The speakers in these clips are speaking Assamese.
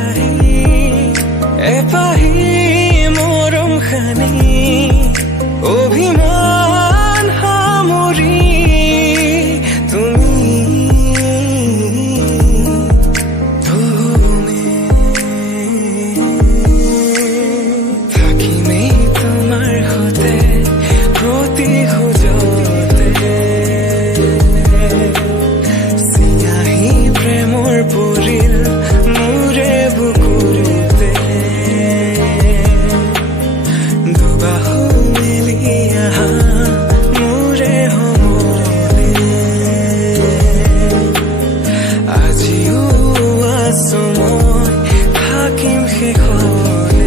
আহি এপাহি মৰম খানি অভিমান সামৰি থাকিমেই তোমাৰ সতে প্ৰতি খোজতে চিনাহি প্ৰেমৰ পৰিল মোৰে বুকুতে দুবাহু মেলি আহা মোৰে সমলে আজিও আছো মই থাকিম শেষলে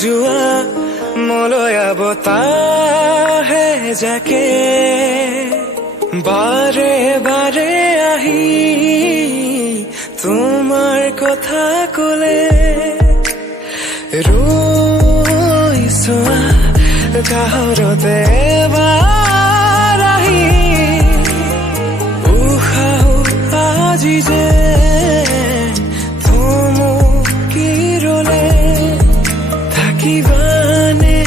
যোৱা মলয়া বতাহে যাকে বাৰে বাৰে আহি তোমাৰ কথা কলে ৰৈছোৱা কাহৰতে এবাৰ আহি উশাহ আজি যে থমকি ৰলে থাকিবানে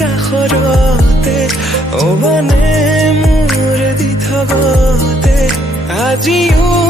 কাষৰতে অবানে মোৰ দি থগতে আজিও